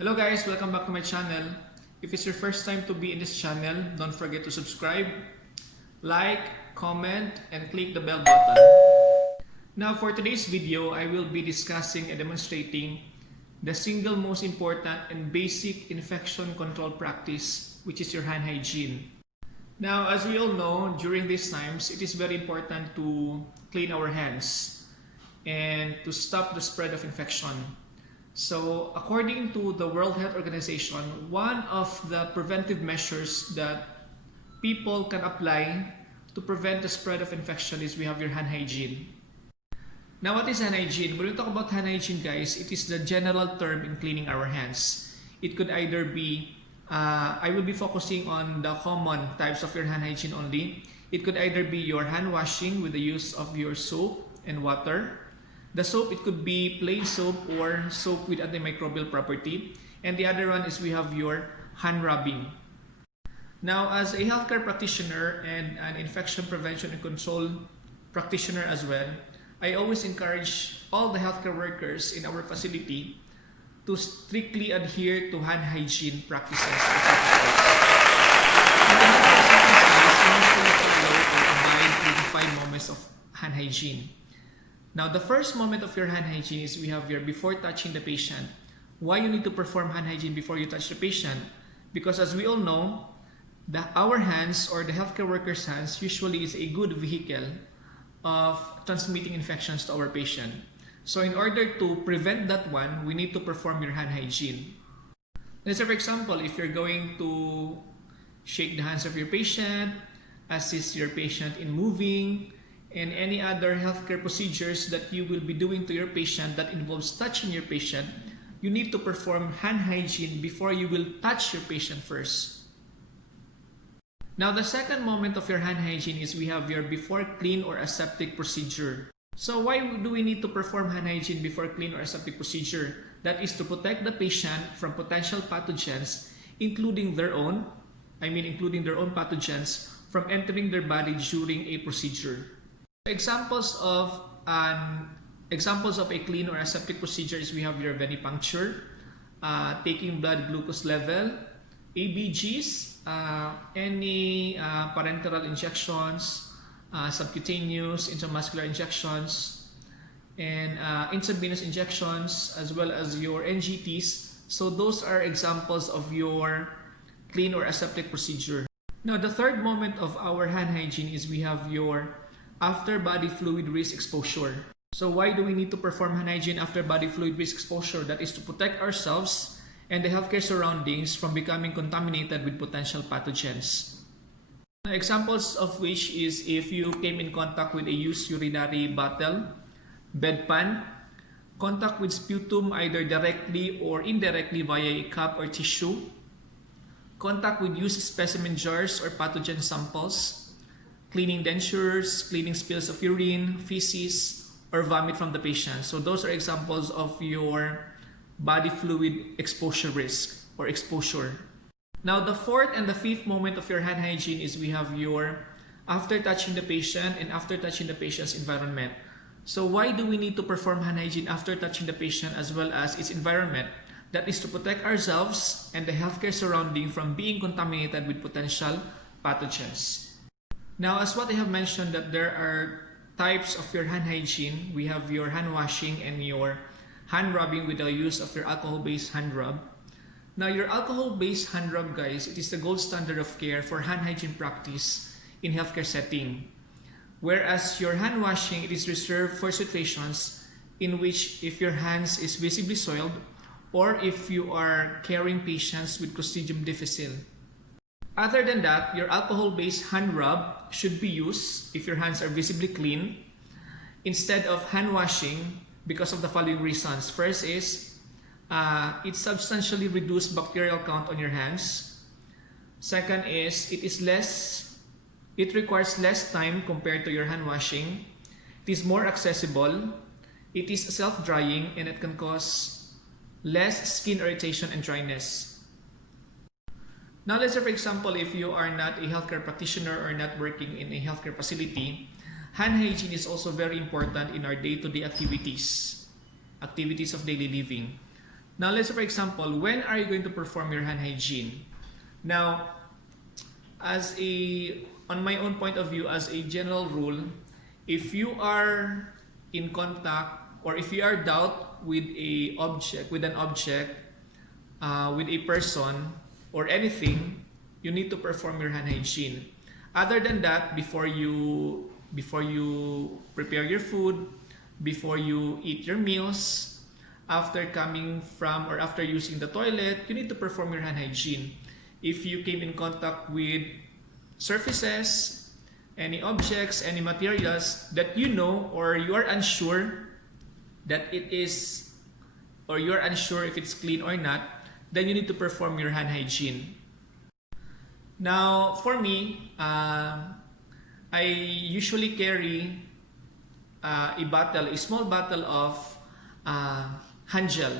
Hello guys, welcome back to my channel. If it's your first time to be in this channel, don't forget to subscribe, like, comment, and click the bell button. Now for today's video, I will be discussing and demonstrating the single most important and basic infection control practice, which is your hand hygiene. Now, as we all know, during these times, it is very important to clean our hands and to stop the spread of infection. So, according to the World Health Organization, one of the preventive measures that people can apply to prevent the spread of infection is we have your hand hygiene. Now, what is hand hygiene? When we talk about hand hygiene, guys, it is the general term in cleaning our hands. It could either be, I will be focusing on the common types of your hand hygiene only. It could either be your hand washing with the use of your soap and water. The soap, it could be plain soap or soap with antimicrobial property. And the other one is we have your hand rubbing. Now, as a healthcare practitioner and an infection prevention and control practitioner as well, I always encourage all the healthcare workers in our facility to strictly adhere to hand hygiene practices. Abide 5 moments of hand hygiene. Now, the first moment of your hand hygiene is we have your before touching the patient. Why you need to perform hand hygiene before you touch the patient? Because as we all know, our hands or the healthcare workers' hands usually is a good vehicle of transmitting infections to our patient. So in order to prevent that one, we need to perform your hand hygiene. Let's say, for example, if you're going to shake the hands of your patient, assist your patient in moving, and any other healthcare procedures that you will be doing to your patient that involves touching your patient, you need to perform hand hygiene before you will touch your patient first. Now, the second moment of your hand hygiene is we have your before clean or aseptic procedure. So why do we need to perform hand hygiene before clean or aseptic procedure? That is to protect the patient from potential pathogens, including their own pathogens from entering their body during a procedure. Examples of a clean or aseptic procedure is we have your venipuncture, taking blood glucose level, ABGs, any parenteral injections, subcutaneous, intramuscular injections, and intravenous injections, as well as your NGTs. So those are examples of your clean or aseptic procedure. Now, the third moment of our hand hygiene is we have your after body fluid risk exposure. So why do we need to perform hand hygiene after body fluid risk exposure? That is to protect ourselves and the healthcare surroundings from becoming contaminated with potential pathogens. Examples of which is if you came in contact with a used urinary bottle, bedpan, contact with sputum either directly or indirectly via a cup or tissue, contact with used specimen jars or pathogen samples, cleaning dentures, cleaning spills of urine, feces, or vomit from the patient. So those are examples of your body fluid exposure risk or exposure. Now, the fourth and the fifth moment of your hand hygiene is we have your after touching the patient and after touching the patient's environment. So why do we need to perform hand hygiene after touching the patient as well as its environment? That is to protect ourselves and the healthcare surrounding from being contaminated with potential pathogens. Now, as what I have mentioned, that there are types of your hand hygiene. We have your hand washing and your hand rubbing with the use of your alcohol-based hand rub. Now, your alcohol-based hand rub, guys, it is the gold standard of care for hand hygiene practice in healthcare setting. Whereas your hand washing, it is reserved for situations in which if your hands is visibly soiled or if you are carrying patients with Clostridium difficile. Other than that, your alcohol-based hand rub should be used if your hands are visibly clean instead of hand washing because of the following reasons. First is, it substantially reduces bacterial count on your hands. Second is, it requires less time compared to your hand washing. It is more accessible. It is self-drying and it can cause less skin irritation and dryness. Now, let's say, for example, if you are not a healthcare practitioner or not working in a healthcare facility, hand hygiene is also very important in our day-to-day activities of daily living. Now, let's say for example, when are you going to perform your hand hygiene? Now, on my own point of view, as a general rule, if you are in contact or if you are dealt with an object, with a person or anything, you need to perform your hand hygiene. Other than that, before you prepare your food, before you eat your meals, after coming from or after using the toilet, you need to perform your hand hygiene. If you came in contact with surfaces, any objects, any materials that you know or you are unsure that it is, or you are unsure if it's clean or not, then you need to perform your hand hygiene. Now, for me, I usually carry a small bottle of hand gel.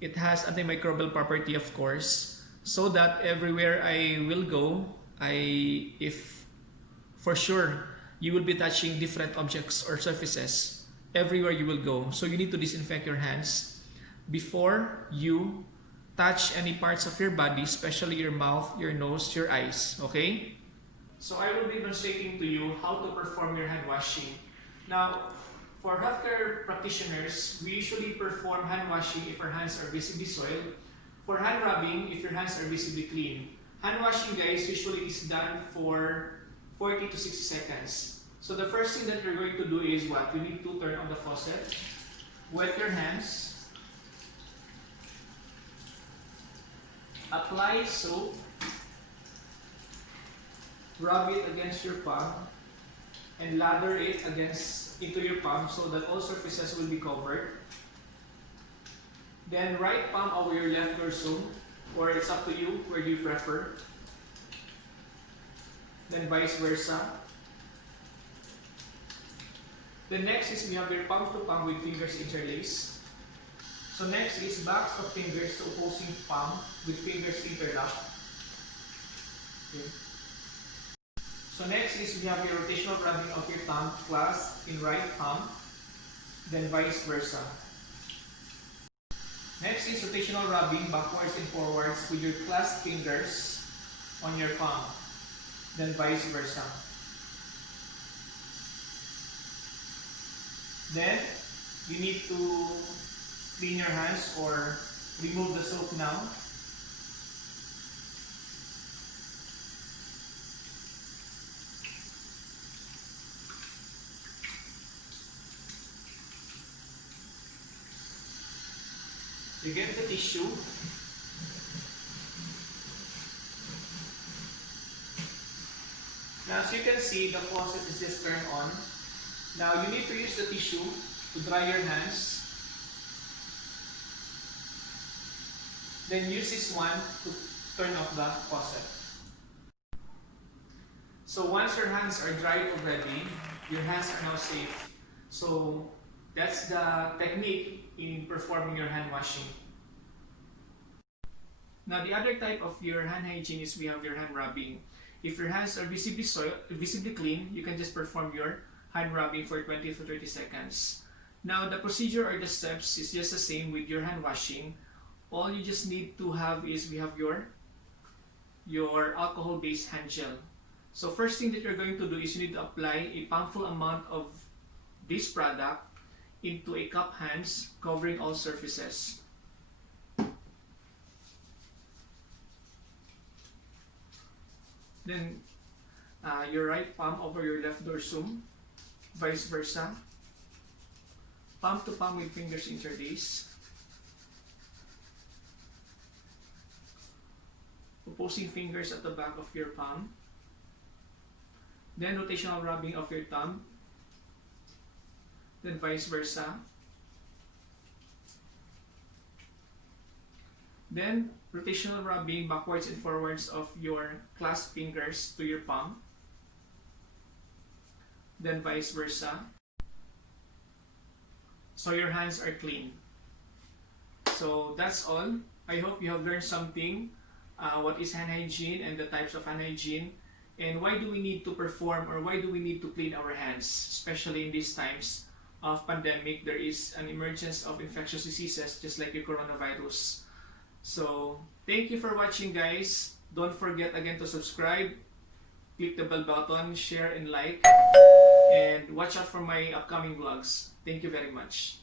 It has antimicrobial property, of course, so that everywhere I will go, if for sure you will be touching different objects or surfaces everywhere you will go, so you need to disinfect your hands before you touch any parts of your body, especially your mouth, your nose, your eyes. Okay? So I will be demonstrating to you how to perform your hand washing. Now, for healthcare practitioners, we usually perform hand washing if our hands are visibly soiled. For hand rubbing, if your hands are visibly clean. Hand washing, guys, usually is done for 40 to 60 seconds. So the first thing that you're going to do is what? You need to turn on the faucet, wet your hands, apply soap, rub it against your palm, and lather it into your palm so that all surfaces will be covered. Then right palm over your left dorsum, or it's up to you where you prefer. Then vice versa. Then next is we have your palm to palm with fingers interlaced. So next is backs of fingers to opposing palm with fingers interlocked. Okay. So next is we have your rotational rubbing of your thumb clasped in right palm, then vice versa. Next is rotational rubbing backwards and forwards with your clasped fingers on your palm, then vice versa. Then you need to clean your hands or remove the soap now. You get the tissue. Now, as you can see, the faucet is just turned on. Now, you need to use the tissue to dry your hands. Then use this one to turn off the faucet. So once your hands are dried already, your hands are now safe. So that's the technique in performing your hand washing. Now, the other type of your hand hygiene is we have your hand rubbing. If your hands are visibly clean, you can just perform your hand rubbing for 20 to 30 seconds. Now, the procedure or the steps is just the same with your hand washing. All you just need to have is we have your alcohol-based hand gel. So first thing that you're going to do is you need to apply a palmful amount of this product into a cup hands, covering all surfaces. Then your right palm over your left dorsum, vice versa. Palm to palm with fingers interlaced. Opposing fingers at the back of your palm. Then rotational rubbing of your thumb. Then vice versa. Then rotational rubbing backwards and forwards of your clasped fingers to your palm. Then vice versa. So your hands are clean. So that's all. I hope you have learned something. What is hand hygiene and the types of hand hygiene, and why do we need to perform or why do we need to clean our hands, especially in these times of pandemic, there is an emergence of infectious diseases just like the coronavirus. So thank you for watching, guys. Don't forget again to subscribe, click the bell button, share and like, and watch out for my upcoming vlogs. Thank you very much.